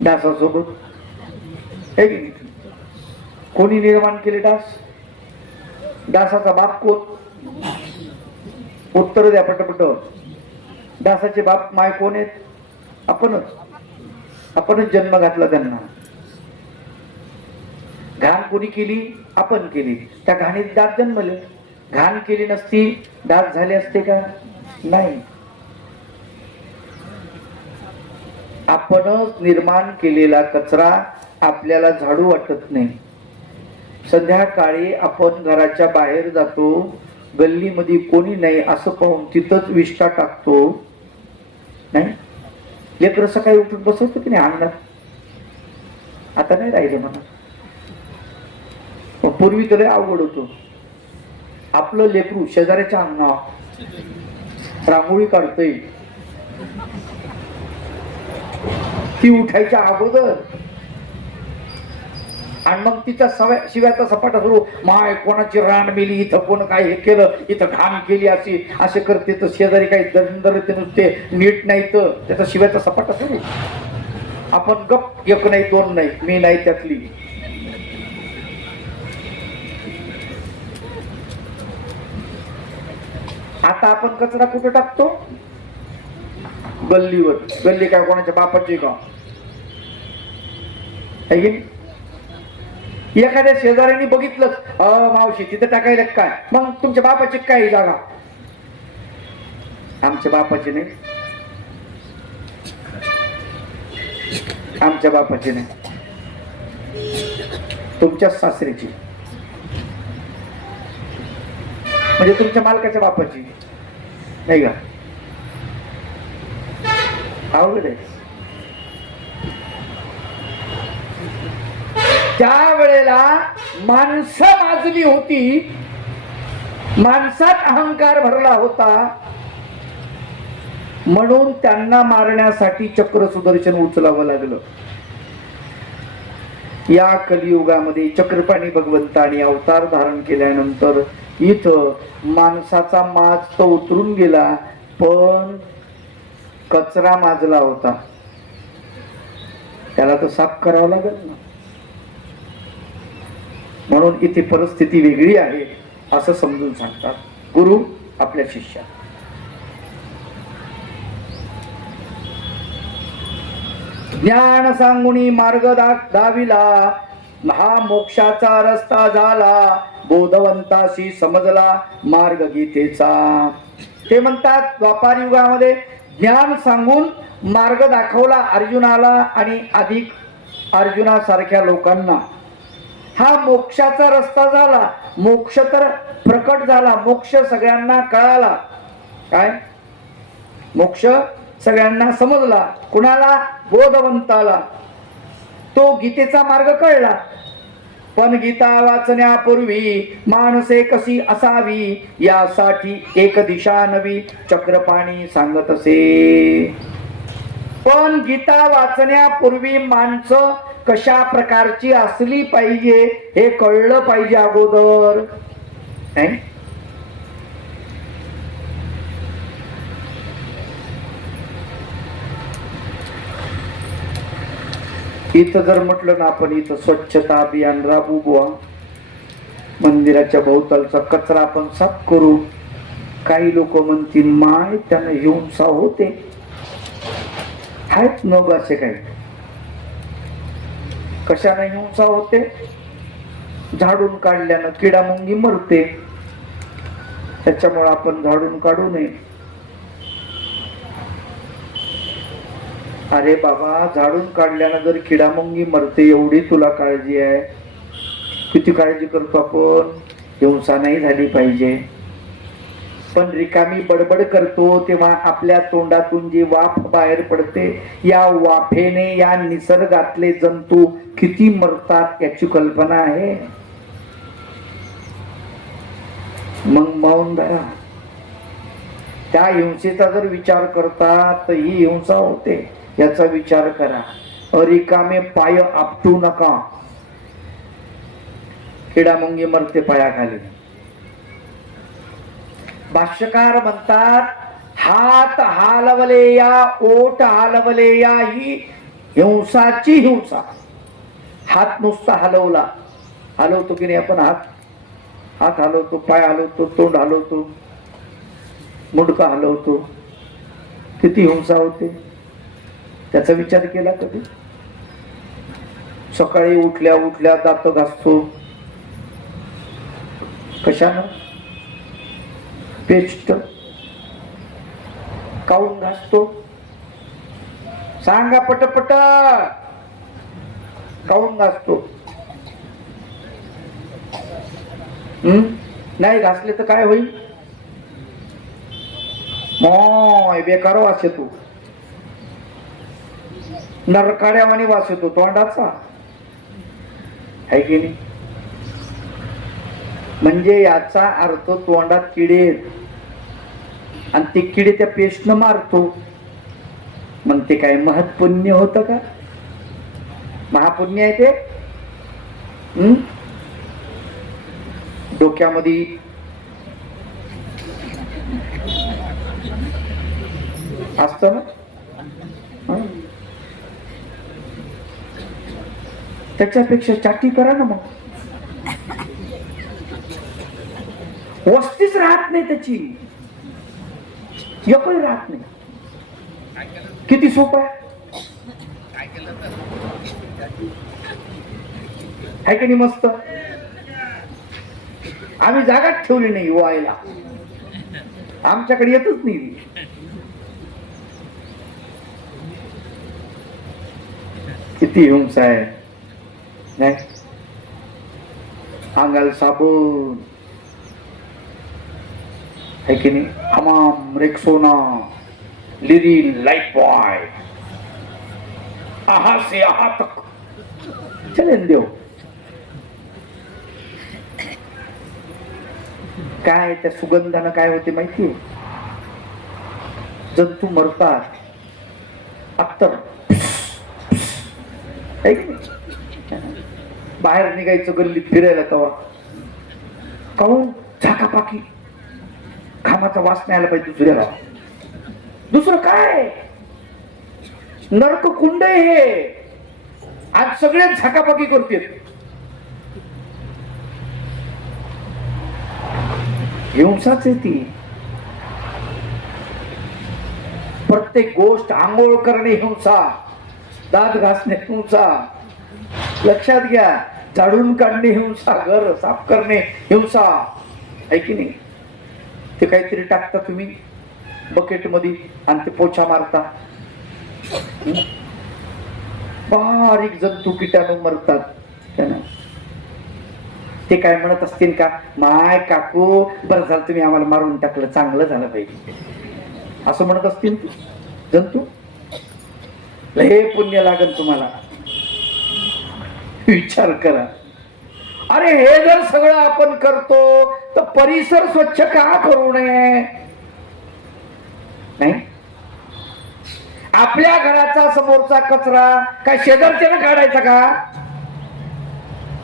डासासोबत हे की नाही? कोणी निर्माण केले डास? डासाचा बाप कोण? उत्तर द्या पटपट. डासाचे बाप माय कोण आहेत? आपणच जन्म घातला त्यांना. घाण कोणी केली? आपण केली. त्या घाणीत डास जन्मले. घाण केली नसती डास झाले असते का? नाही. आपणच निर्माण केलेला कचरा आपल्याला झाडू वाटत नाही. संध्याकाळी आपण घराच्या बाहेर जातो, गल्लीमध्ये कोणी नाही असं पाहून तिथंच विष्ठा टाकतो. नाही, लेकरं सकाळी उठून बसवतो की नाही अंगणात? आता नाही राहिलं म्हणा. पूर्वी तर अवघड होतो. आपलं लेकरू शेजाऱ्याच्या अंगणात रांगोळी काढतोय, ती उठायच्या अगोदर, आणि मग तिचा शिव्याचा सपाटा सुरू. माय कोणाची रान मेली, इथं कोण काय हे केलं, इथं घाण केली, असे करते. तर शेजारी काही दंडर ते नुसते नीट नाही तर त्याचा शिव्याचा सपाटा सुरू. आपण गप, एक नाही दोन नाही, मी नाही त्यातली. आता आपण कचरा कुठं टाकतो? गल्लीवर. गल्ली काय कोणाच्या बापाची का? एखाद्या शेजाऱ्याने बघितलं, मावशी तिथं टाकायला काय, मग तुमच्या बापाची काय जागा? आमच्या बापाची नाही, आमच्या बापाची नाही, तुमच्या सासरीची, म्हणजे तुमच्या मालकाच्या बापाची नाही का? अवघड आहे. त्या वेळेला माणसं माजली होती, माणसात अहंकार भरला होता, म्हणून त्यांना मारण्यासाठी चक्र सुदर्शन उचलावं लागलं. या कलियुगामध्ये चक्रपाणी भगवंताने अवतार धारण केल्यानंतर इथं माणसाचा माज तो उतरून गेला, पण कचरा माजला होता, त्याला तर साफ करावं लागेल ना. म्हणून इथे परिस्थिती वेगळी आहे असं समजून सांगतात गुरु आपल्या शिष्या. ज्ञान सांगुनी मार्ग दाविला, हा मोक्षाचा रस्ता झाला, बोधवंताशी समजला मार्ग गीतेचा. ते म्हणतात द्वापार युगामध्ये ज्ञान सांगून मार्ग दाखवला अर्जुनाला आणि अधिक अर्जुनासारख्या लोकांना. हा मोक्षाचा रस्ता झाला. मोक्ष तर प्रकट झाला, मोक्ष सगळ्यांना कळाला. काय? मोक्ष सगळ्यांना समजला. कुणाला? बोधवंताला. तो गीतेचा मार्ग कळला. पण गीता वाचण्यापूर्वी माणसे कशी असावी यासाठी एक दिशा नवी चक्रपाणी सांगत असे. पण गीता वाचण्यापूर्वी माणसं कशा प्रकारची असली पाहिजे हे कळलं पाहिजे अगोदर. इथं जर म्हटलं ना आपण, इथं स्वच्छता अभियान राबवू बुवा, मंदिराच्या भोवतालचा कचरा आपण साफ करू. काही लोक म्हणतील माय त्यानं हिंसा होते. आहेत मग असे काही? कशाने हिंसा होते? झाडून काढल्यानं किडामुंगी मरते, त्याच्यामुळे आपण झाडून काढू नये. अरे बाबा, झाडून काढल्यानं जर किडामुंगी मरते एवढी तुला काळजी आहे, किती काळजी करतो आपण. हिंसा नाही झाली पाहिजे. पण रिकामी बडबड करतो तेव्हा आपल्या तोंडातून जी वाफ बाहेर पडते, या वाफेने या निसर्गातले जंतू किती मरतात याची कल्पना आहे? मग मौन धरा. त्या हिंसेचा जर विचार करता तर ही हिंसा होते याचा विचार करा. रिकामे पाय आपटू नका. किडामुंगी मरते पायाखाली. भाष्यकार म्हणतात हात हालवले या, ओठ हालवले या, ही हिंसाची हिंसा. हात नुसता हलवतो की नाही आपण, हात हलवतो, पाय हलवतो, तोंड हलवतो, मुंडका हलवतो, किती हिंसा होते त्याचा विचार केला कधी? सकाळी उठल्या उठल्या दात घासतो कशानं? पेस्ट. काऊन घासतो? सांगा पटपट. काऊन घासतो? नाही घासले तर काय होईल? मोय बेकार वास येतो, नरकाड्यावानी वास येतो तोंडाचा, है की नाही? म्हणजे याचा अर्थ तोंडात किडे आहेत आणि ते किडे त्या पेस्टनं मारतो. मग ते काय महत्पुण्य होतं का? महापुण्य आहे ते. डोक्यामध्ये असत ना, त्याच्यापेक्षा चाटी करा ना. मग वस्तीच राहत नाही त्याची, एकही राहत नाही. किती सोपं आहे की नाही? मस्त. आम्ही जागाच ठेवली नाही व्हायला, आमच्याकडे येतच नाही. किती हिंसा आहे नाही? अंगाला साबण है की नाही? हमाम, रेक्सोना, लिरी, लाइफ बॉय, आहा से आहा तक चलेन देव. काय त्या सुगंधानं काय होते माहितीये? जंतू मरतात. अत्तर बाहेर निघायचं गल्लीत फिरायला तेव्हा काऊन? झाकापाकी घामाचा वास नाही आला पाहिजे दुसऱ्याला. दुसरं काय? नरक कुंड हे. आज सगळे झाकापाकी करते. हिंसाच आहे ती. प्रत्येक गोष्ट, आंघोळ करणे हिंसा, दात घासणे हिंसा, लक्षात घ्या. झाडून काढणे हिंसा, घर साफ करणे हिंसा, आहे की नाही? ते काहीतरी टाकता तुम्ही बकेट मध्ये आणि ते पोछा मारता, बारीक जंतू किटाणू मरतात. ते काय म्हणत असतील का? माय काकू बरं झालं तुम्ही आम्हाला मारून टाकलं, चांगलं झालं पाहिजे, असं म्हणत असतील जंतू. हे पुण्य लागेल तुम्हाला. विचार करा. अरे हे जर सगळं आपण करतो तर परिसर स्वच्छ का करू नये? नाही, आपल्या घराचा समोरचा कचरा काय शेजारच्याने काढायचा का?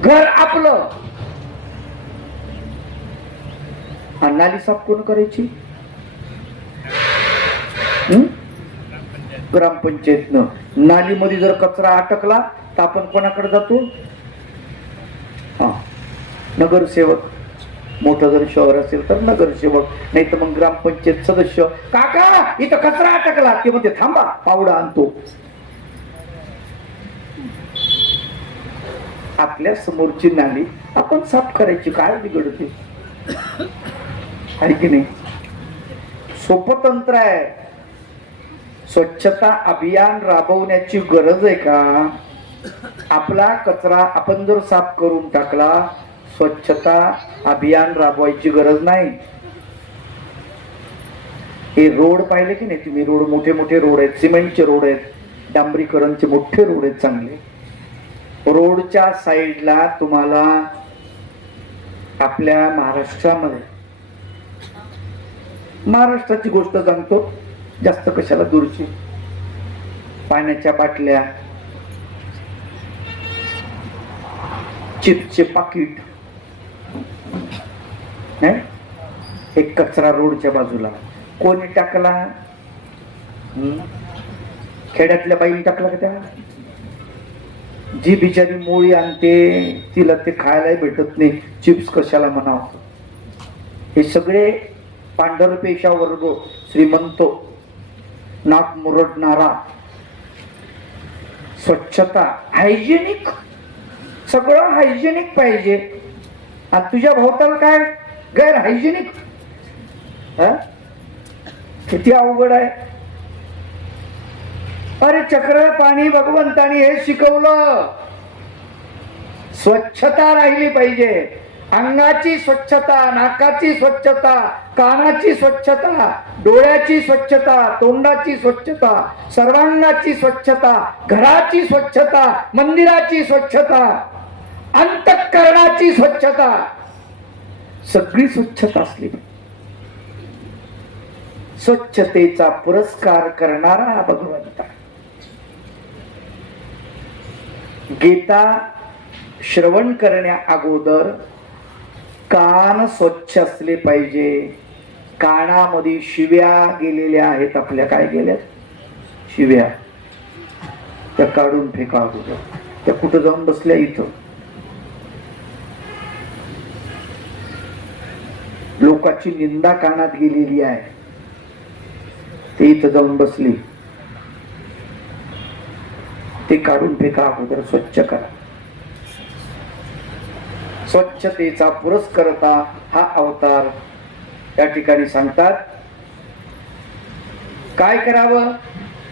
घर आपलं. नाली साफ कोण करायची? ग्रामपंचायतनं. नालीमध्ये जर कचरा अटकला तर आपण कोणाकडे जातो? नगरसेवक. मोठं जर शहर असेल तर नगरसेवक, नाही तर मग ग्रामपंचायत सदस्य. काका इथं कचरा अटकला, ते म्हणते थांबा पावडा आणतो. आपल्या समोरची नाली आपण साफ करायची, काय बिघडते? आहे की नाही? सोपं तंत्र आहे. स्वच्छता अभियान राबवण्याची गरज आहे का? आपला कचरा आपण जर साफ करून टाकला, स्वच्छता अभियान राबवायची गरज नाही. हे रोड पाहिले की नाही तुम्ही? रोड मोठे मोठे रोड आहेत, सिमेंटचे रोड आहेत, डांबरीकरणचे मोठे रोड आहेत चांगले. रोडच्या साईडला तुम्हाला आपल्या महाराष्ट्राची गोष्ट सांगतो, जास्त कशाला दूरची. पाण्याच्या बाटल्या, चिप्सचे पाकिट, एक कचरा रोडच्या बाजूला. कोणी टाकला? खेड्यातल्या बाईने टाकला का त्या? जी बिचारी मोळी आणते तिला ते खायला भेटत नाही, चिप्स कशाला म्हणावं. हे सगळे पांढरपेशा वर्ग, श्रीमंत, नाक मुरडणारा, स्वच्छता, हायजेनिक, सगळं हायजेनिक पाहिजे. आणि तुझ्या भोवताल काय गैर हायजेनिक. किती अवघड आहे. अरे चक्र पाणी भगवंतानी हे शिकवलं. स्वच्छता राहिली पाहिजे. अंगाची स्वच्छता, नाकाची स्वच्छता, कानाची स्वच्छता, डोळ्याची स्वच्छता, तोंडाची स्वच्छता, सर्वांगाची स्वच्छता, घराची स्वच्छता, मंदिराची स्वच्छता, अंतःकरणाची स्वच्छता, सगळी स्वच्छता असली. स्वच्छतेचा पुरस्कार करणारा भगवंता. गीता श्रवण करण्या अगोदर कान स्वच्छ असले पाहिजे. कानामध्ये शिव्या गेलेल्या आहेत आपल्या. काय गेल्या? शिव्या. त्या काढून फेका अगोदर. त्या कुठं जाऊन बसल्या? इथं. लोकांची निंदा कानात गेलेली आहे, ते इथं जाऊन बसली. ते काढून फेका अगोदर. स्वच्छ करा. स्वच्छतेचा पुरस्कर्ता हा अवतार या ठिकाणी सांगतात. काय करावं?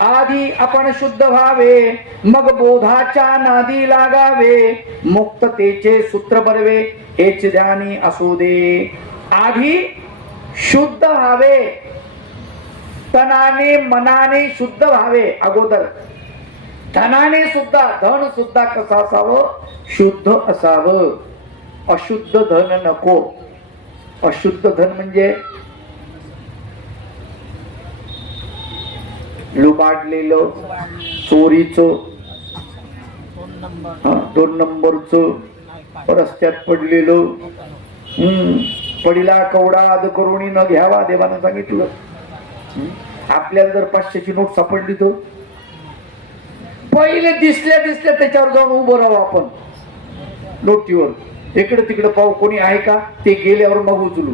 आधी आपण शुद्ध व्हावे, मग बोधाच्या नादी लागावे, मुक्ततेचे सूत्र बरवे, हेच ध्यानी असू दे. आधी शुद्ध व्हावे, तनाने मनाने शुद्ध व्हावे अगोदर. धनाने सुद्धा, धन सुद्धा कसं असावं? शुद्ध असावं. अशुद्ध धन नको. अशुद्ध धन म्हणजे लुबाडलेलं, चोरीचं, 2 नंबरचं, रस्त्यात पडलेलं. पडीला कवडा आद करून न घ्यावा, देवानं सांगितलं. आपल्याला जर 500ची नोट सापडली तर पहिले दिसल्या दिसल्या त्याच्यावर जाऊन उभं राहू आपण. नोटीवर इकडे तिकडे पाहू कोणी आहे का, ते गेल्यावर मग उचलू.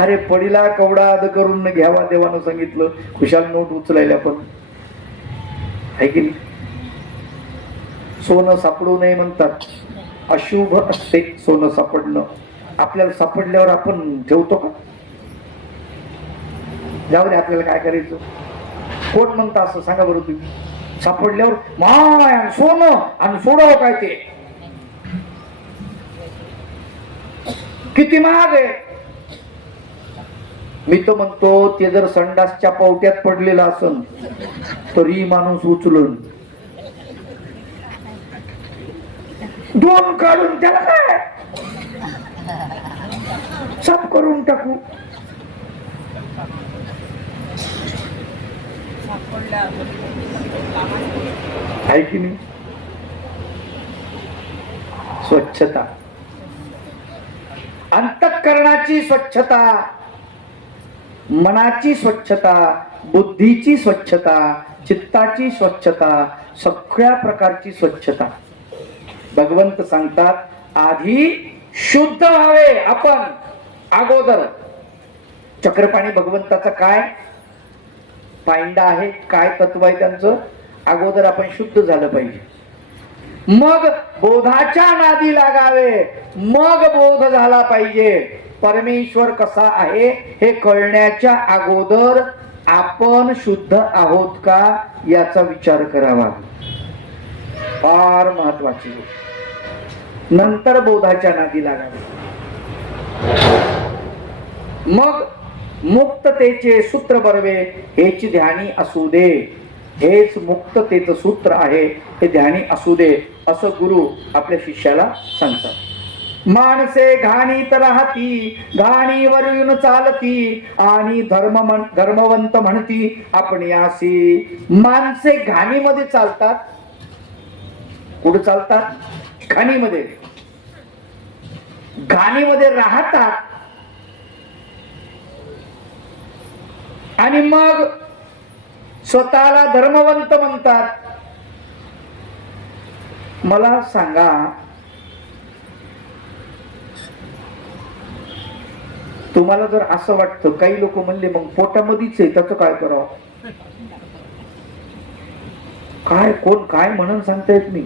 अरे पडीला कवडा आद करून न घ्यावा, देवानं सांगितलं. खुशाल नोट उचलायला पण आहे की नाही. सोनं सापडू नये म्हणतात. अशुभ असते सोनं सापडणं. आपल्याला सापडल्यावर आपण ठेवतो का? जाऊ दे, आपल्याला काय करायचं. कोण म्हणता असं? सांगा बरं तुम्ही. सापडल्यावर माय सोनं आणि सोडावं काय? ते किती महाग आहे. मी तर म्हणतो ते जर संडासच्या पावट्यात पडलेलं असन तरी माणूस उचलून 2 काढून त्याला काय साफ करून टाकू. आहे की नाही. स्वच्छता, अंतःकरणाची स्वच्छता, मनाची स्वच्छता, बुद्धीची स्वच्छता, चित्ताची स्वच्छता, सगळ्या प्रकारची स्वच्छता. भगवंत सांगतात आधी शुद्ध व्हावे आपण अगोदर. चक्रपाणी भगवंताचा काय पायंडा आहे, काय तत्व आहे त्यांचं? अगोदर आपण शुद्ध झालं पाहिजे, मग बोधाच्या नादी लागावे, मग बोध झाला पाहिजे. परमेश्वर कसा आहे हे कळण्याच्या अगोदर आपण शुद्ध आहोत का याचा विचार करावा. फार महत्वाची. नंतर बोधाच्या नादी लागावे. मग मुक्ततेचे सूत्र बरवे, हेच ध्यानी असू दे. हेच मुक्ततेचं सूत्र आहे, हे ध्यानी असू दे, असं गुरु आपल्या शिष्याला सांगतात. माणसे घाणीत राहती, घाणीवर येऊन चालती, आणि धर्मवंत म्हणती आपण यासी. माणसे घाणीमध्ये चालतात. कुठे चालतात? घाणीमध्ये. घाणीमध्ये राहतात आणि मग स्वतःला धर्मवंत म्हणतात. मला सांगा, तुम्हाला जर असं वाटतं, काही लोक म्हणले मग पोटामध्येच आहे त्याचं काय करावं, काय कोण काय म्हणून सांगता येत नाही.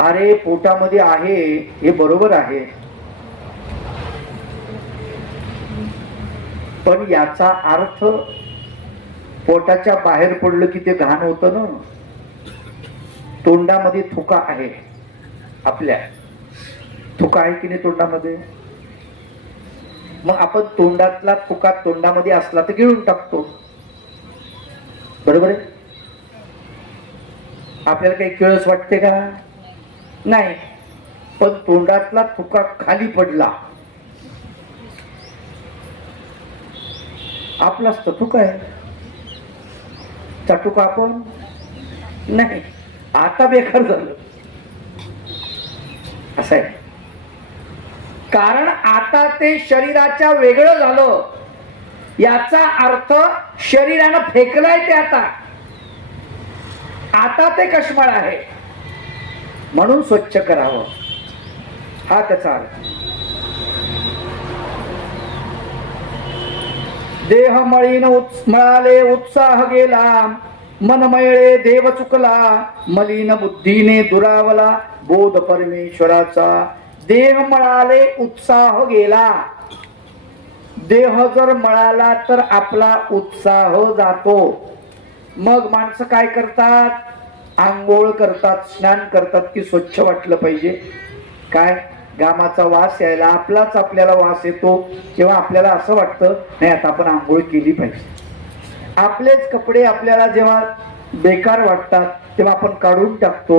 अरे पोटामध्ये आहे हे बरोबर आहे, पण याचा अर्थ पोटाच्या बाहेर पडलं की ते घाण होतं ना. तोंडामध्ये थुका आहे, आपल्या थुका आहे की नाही तोंडामध्ये, मग आपण तोंडातला थुका तोंडामध्ये असला तर गिळून टाकतो, बरोबर आहे. आपल्याला काही किळस वाटते का, नाही. पण तोंडातला थुका खाली पडला, आपलाच तर थुका आहे, चाटू का आपण, नाही. आता बेकार झालं असं आहे, कारण आता ते शरीराच्या वेगळं झालं. याचा अर्थ शरीरानं फेकलाय ते, आता ते कश्मळ आहे, म्हणून स्वच्छ करावं, हा त्याचा अर्थ. देह मळीन मळाले उत्साह गेला, मन मळले देव चुकला, मलिन बुद्धीने दुरावला बोध परमेश्वराचा. देह मळाले उत्साह गेला, देह जर मळाला तर आपला उत्साह जातो. मग माणसं काय करतात, आंघोळ करतात, स्नान करतात की स्वच्छ वाटलं पाहिजे. काय घामाचा वास यायला, आपलाच आपल्याला वास येतो, तेव्हा आपल्याला असं वाटतं नाही आता आपण आंघोळ केली पाहिजे. आपलेच कपडे आपल्याला जेव्हा बेकार वाटतात तेव्हा आपण काढून टाकतो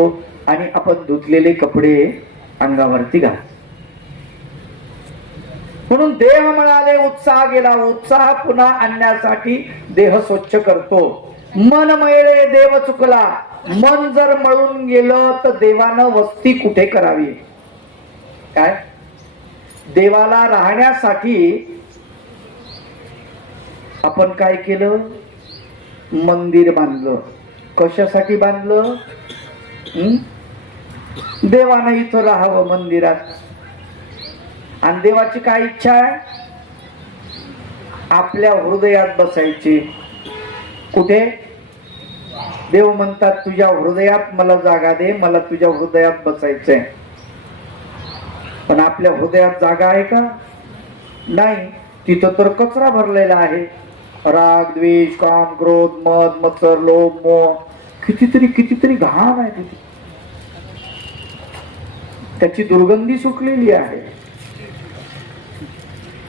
आणि आपण धुतलेले कपडे अंगावरती घालतो. म्हणून देह मळाले उत्साह गेला, उत्साह पुन्हा आणण्यासाठी देह स्वच्छ करतो. मन मळले देव चुकला, मन जर मळून गेलं तर देवानं वस्ती कुठे करावी. काय देवाला राहण्यासाठी आपण काय केलं, मंदिर बांधलं. कशासाठी बांधलं, देवानं इथं राहावं मंदिरात. आणि देवाची काय इच्छा आहे, आपल्या हृदयात बसायची. कुठे, देव म्हणतात तुझ्या हृदयात मला जागा दे, मला तुझ्या हृदयात बसायचंय. पण आपल्या हृदयात जागा आहे का, नाही. तिथं तर कचरा भरलेला आहे, राग द्वेष काम क्रोध मद मत्सर लोभ मोह, कितीतरी घाण आहे तिथे, त्याची दुर्गंधी सुटलेली आहे.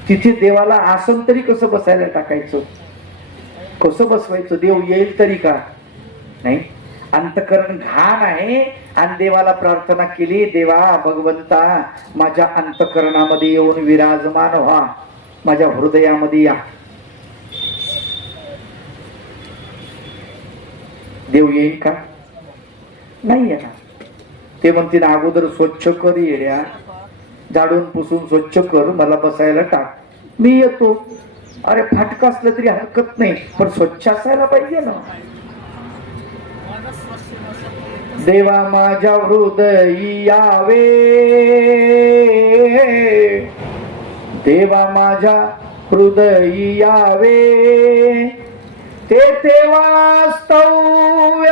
तिथे देवाला आसन तरी कसं बसायला टाकायचं, कसं बसवायचं, देव येईल तरी का, नाही. अंतकरण घाण आहे आणि देवाला प्रार्थना केली, देवा भगवंता माझ्या अंतकरणामध्ये येऊन विराजमान व्हा, माझ्या हृदयामध्ये या. देव येईल का, नाही येणार. ते म्हणतील अगोदर स्वच्छ कर येड्या, झाडून पुसून स्वच्छ कर, मला बसायला टाक, मी येतो. अरे फाटका असलं तरी हरकत नाही, पण स्वच्छ असायला पाहिजे ना. देवा माझ्या हृदयी यावे, देवा माझ्या हृदयी यावे, तेथे वास्तव्य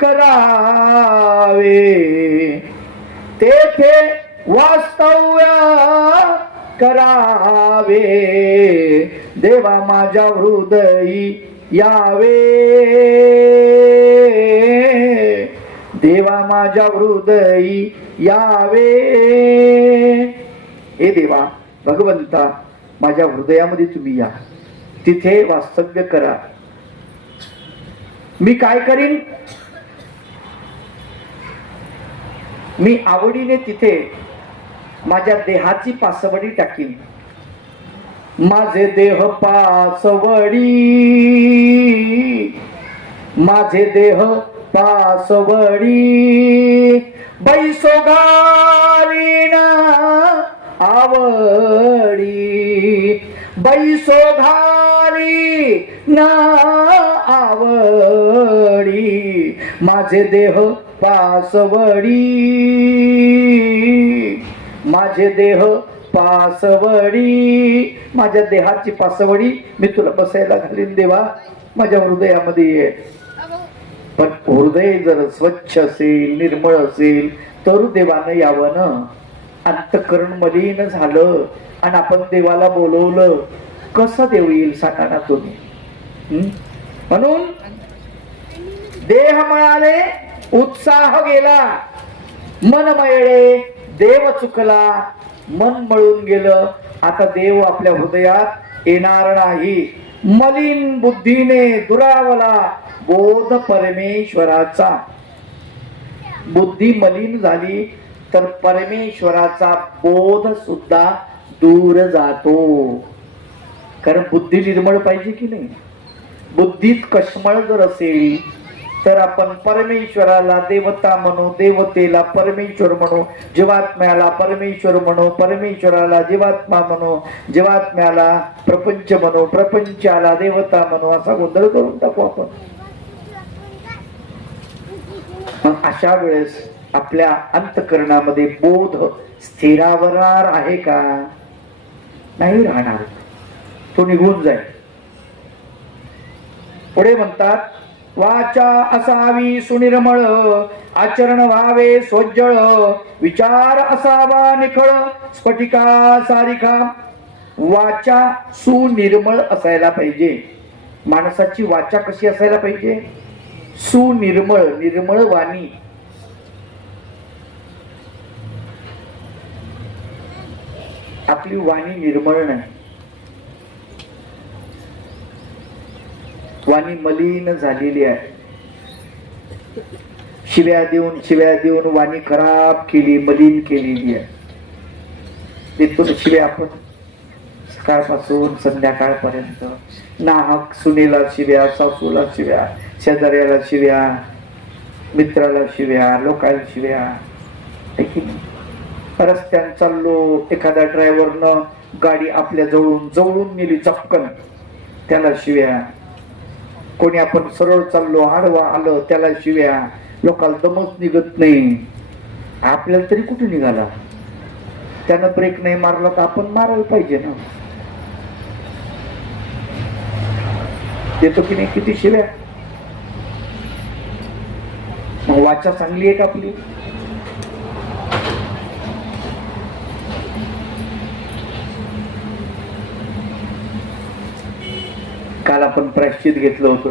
करावे, तेथे वास्तव्य करावे, देवा माझ्या हृदयी यावे, देवा माझ्या हृदयी यावे. हे देवा भगवंता माझ्या हृदयामध्ये तुम्ही या, तिथे वास्तव्य करा. मी काय करीन, मी आवडीने तिथे माझ्या देहाची पासवडी टाकीन. माझे देह पासवडी, माझे देह पासवडी, बैसो घालीन आवडी, बैसो घाली ना आवडी माझे देह पासवडी माझे देह पासवडी माझ्या देहाची पासवडी मी तुला बसायला घालीन देवा माझ्या हृदयामध्ये ये. पण हृदय जर स्वच्छ असेल निर्मळ असेल तर देवानं यावं ना. अंतःकरण मलिन झालं आणि आपण देवाला बोलवलं कसं देव येईल सांगा ना तुम्ही. म्हणून देह मळाले उत्साह गेला मन मळले देव चुकला मन मळून गेलं. आता देव आपल्या हृदयात येणार नाही. मलिन बुद्धीने दुरावला बोध परमेश्वराचा. बुद्धी मलिन झाली तर परमेश्वराचा बोध सुद्धा दूर जातो. कारण बुद्धी निर्मळ पाहिजे की नाही. बुद्धीत कश्मळ जर असेल तर आपण परमेश्वराला देवता म्हणू देवतेला परमेश्वर म्हणू जीवात्म्याला परमेश्वर म्हणू परमेश्वराला जीवात्मा म्हणू जीवात्म्याला प्रपंच म्हणू प्रपंचाला देवता म्हणू असा गोंधळ करून टाकू आपण. मग अशा वेळेस आपल्या अंतःकरणामध्ये बोध स्थिरावणार आहे का. नाही राहणार. तो निघून जाईल. पुढे म्हणतात वाचा असावी सुनिर्मळ आचरण व्हावे सोज्जळ विचार असावा निखळ स्फटिका सारिखा. वाचा सुनिर्मळ असायला पाहिजे. माणसाची वाचा कशी असायला पाहिजे. सुनिर्मळ निर्मळ वाणी. आपली वाणी निर्मळ नाही. वाणी मलिन झालेली आहे. शिव्या देऊन वाणी खराब केली मलिन केलेली आहे. देतो शिव्या आपण सकाळपासून संध्याकाळपर्यंत. नाहक सुनेला शिव्या सासूला शिव्या शेजाऱ्याला शिव्या मित्राला शिव्या लोकांना शिव्या. रस्त्यानं चाललो एखाद्या ड्रायव्हरनं गाडी आपल्या जवळून नेली चपकन त्याला शिव्या. कोणी आपण सरळ चाललो आडवा आलं त्याला शिव्या. लोकांना दमच निघत नाही. आपल्याला तरी कुठे निघाला. त्यानं ब्रेक नाही मारला तर आपण मारायला पाहिजे ना. देतो की नाही किती शिव्या. मग वाचा चांगली आहे का आपली. काल आपण प्रायश्चित घेतलं होतं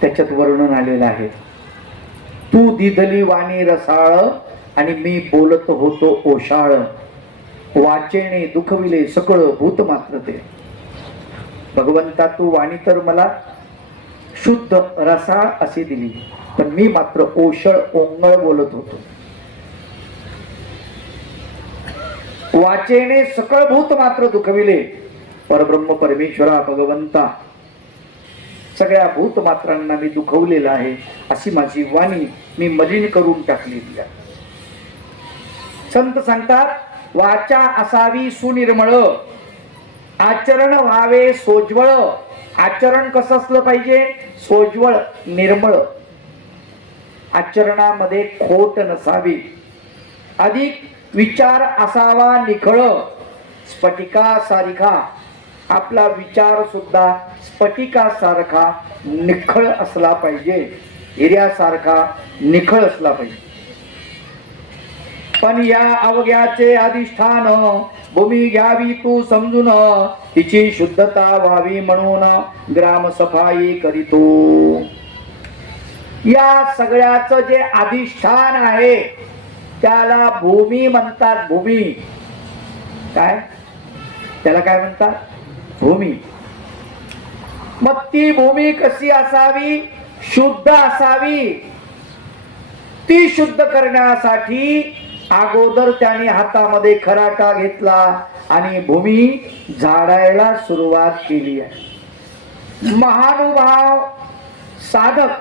त्याच्यात वर्णन आलेलं आहे. तू दिधली वाणी रसाळ आणि मी बोलत होतो ओशाळ वाचेने दुखविले सकळ भूत मात्र ते. भगवंता तू वाणी तर मला शुद्ध रसाळ अशी दिली पण मी मात्र ओशळ ओंगळ बोलत होतो. वाचेने सकळ भूत मात्र दुखविले. परब्रह्म परमेश्वरा भगवंता सगळ्या भूत मात्रांना मी दुखवलेलं आहे. अशी माझी वाणी मी मलिन करून टाकलेली आहे. संत सांगतात वाचा असावी सुनिर्मळ आचरण व्हावे सोज्वळ. आचरण कसं असलं पाहिजे. सोज्वळ निर्मळ. आचरणामध्ये खोट नसावी. अधिक विचार असावा निखळ स्फटिका सारिखा. आपला विचार सुद्धा स्फटिकासारखा निखळ असला पाहिजे. हिऱ्यासारखा निखळ असला पाहिजे. पण या अवघ्याचे अधिष्ठान भूमी घ्यावी तू समजून तिची शुद्धता व्हावी म्हणून ग्राम सफाई करीतो. या सगळ्याचं जे अधिष्ठान आहे त्याला भूमी म्हणतात. भूमी काय त्याला काय म्हणतात भूमी. मग ती भूमी कशी असावी शुद्ध असावी. ती शुद्ध करण्यासाठी अगोदर त्याने हातामध्ये खराटा घेतला आणि भूमी झाडायला सुरुवात केली आहे. महानुभाव साधक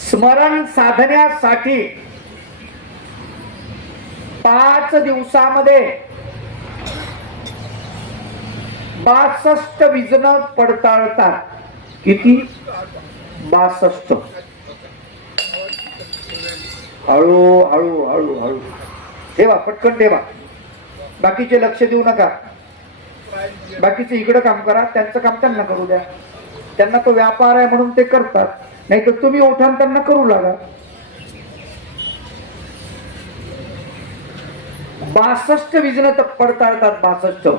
स्मरण साधण्यासाठी 5 दिवसामध्ये 62 विजन पडताळतात. किती? 62. हळू हळू हळू हळू ठेवा, पटकन ठेवा. बाकीचे लक्ष देऊ नका. बाकीचे इकडे काम करा, त्यांचं काम त्यांना करू द्या. त्यांना तो व्यापार आहे म्हणून ते करतात, नाही तर तुम्ही ओठान त्यांना करू लागा. 62 विजन पडताळतात. 62.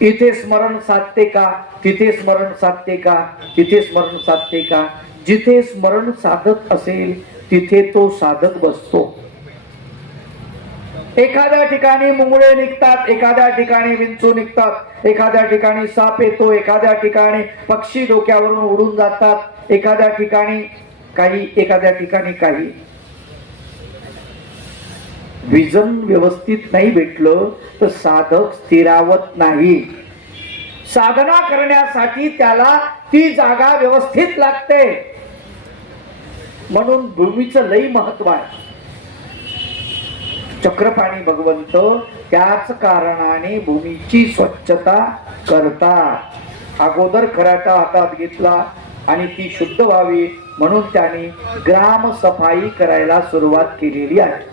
इथे स्मरण साधते का, तिथे स्मरण साधते का, तिथे स्मरण साधते का. जिथे स्मरण साधत असेल तिथे तो साधत बसतो. एखाद्या ठिकाणी मुंगळे निघतात, एखाद्या ठिकाणी विंचू निघतात, एखाद्या ठिकाणी साप येतो, एखाद्या ठिकाणी पक्षी डोक्यावरून उडून जातात, एखाद्या ठिकाणी काही, एखाद्या ठिकाणी काही. विजन व्यवस्थित नाही भेटलं तर साधक स्थिरावत नाही. साधना करण्यासाठी त्याला ती जागा व्यवस्थित लागते. म्हणून भूमीचं लई महत्व आहे. चक्रपाणी भगवंत त्याच कारणाने भूमीची स्वच्छता करतात. अगोदर खराटा हातात घेतला आणि ती शुद्ध व्हावी म्हणून त्याने ग्राम सफाई करायला सुरुवात केलेली आहे.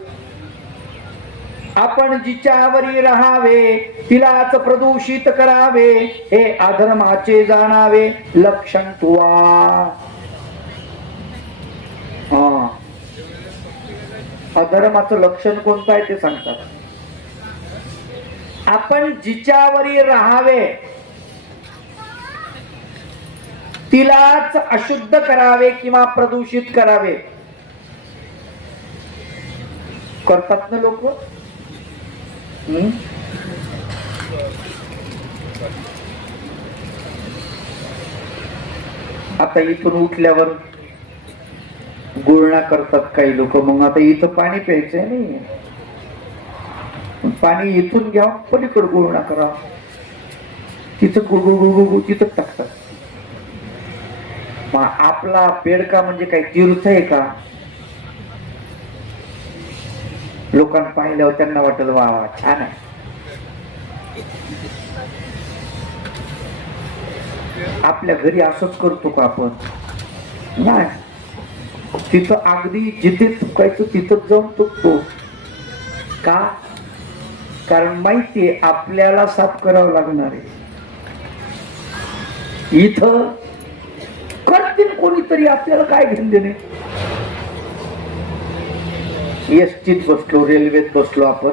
आपण जिच्यावरी राहावे तिलाच प्रदूषित करावे, हे अधर्माचे जाणावे लक्षण तुवा. अधर्माचं लक्षण कोणतं आहे ते सांगतात. आपण जिच्यावरी राहावे तिलाच अशुद्ध करावे किंवा प्रदूषित करावे. करतात ना लोक. आता इथून उठल्यावर गुळणा करतात काही लोक. मग आता इथं पाणी प्यायचंय नाही, पाणी इथून घ्या, पलीकडे गुळणा करा. तिथं गुळगुळ तिथं टाकतात. मग आपला बेडका म्हणजे काही तीर्थ आहे का? लोकांना पाहिल्यावर त्यांना वाटलं वा वा छान आहे. आपल्या घरी असंच करतो का आपण? नाही. तिथं अगदी जिथे थुकायचं तिथं जाऊन थुकतो. का? कारण माहितीये आपल्याला साफ करावं लागणार आहे. इथं करतील कोणीतरी, आपल्याला काय घेऊन देणे. एसटीत बसलो, रेल्वेत बसलो, आपण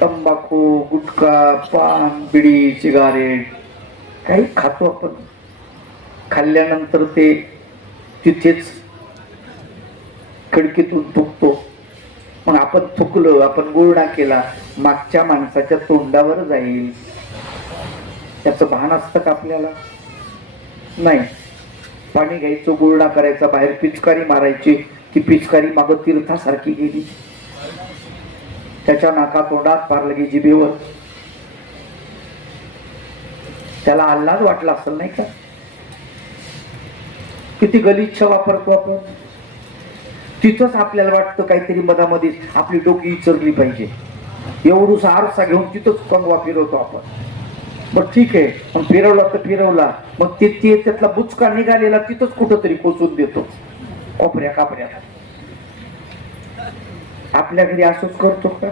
तंबाखू, गुटखा, पान, बिडी, सिगारेट काही खातो आपण. खाल्ल्यानंतर ते तिथेच खिडकीतून थुकतो. मग आपण थुकलो, आपण गुळणा केला, मागच्या माणसाच्या तोंडावर जाईल. त्याचं भान असतं का आपल्याला? नाही. पाणी घ्यायचं, गुळणा करायचा, बाहेर पिचकारी मारायची, ती पिचकारी माग तीर्थासारखी गेली. त्याच्या नाका तोंडात पार लगे जिभेवर. त्याला आल्हाद वाटला असेल नाही का? किती गलिच्छ वापरतो आपण. तिथंच आपल्याला वाटतं काहीतरी मधामध्ये आपली डोकी विचरली पाहिजे. एवढूसा आरसा घेऊन तिथंच कंगवा फिरवतो आपण. मग ठीक आहे, मग फिरवला तर फिरवला, मग ते त्यातला बुचका निघालेला तिथंच कुठंतरी पोचून देतो कोपऱ्या कापऱ्यात. आपल्या घरी असंच करतो का?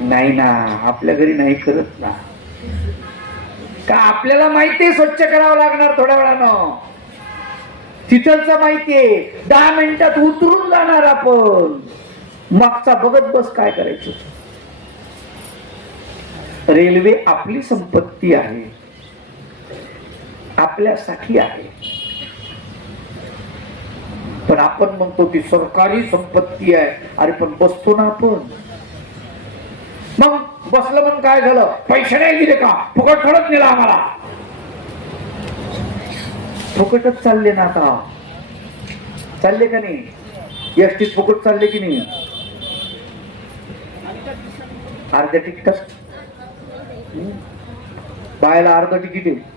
नाही ना, आपल्या घरी नाही करत ना. का आपल्याला माहितीये स्वच्छ करावं लागणार थोड्या वेळानं. तिथलच माहितीये 10 मिनिटात उतरून जाणार आपण. मागचा बघत बस काय करायचं. रेल्वे आपली संपत्ती आहे, आपल्यासाठी आहे. पण आपण म्हणतो ती सरकारी संपत्ती आहे. अरे पण बसतो ना आपण. मग बसलं म्हणून काय झालं? पैसे नाही दिले का? फुकट थोडंच नेला आम्हाला. फुकटच चालले ना आता. चालले का नाही? एसटीत फुकट चालले की नाही? अर्ध्या तिकीटात बायला अर्ध तिकीट आहे.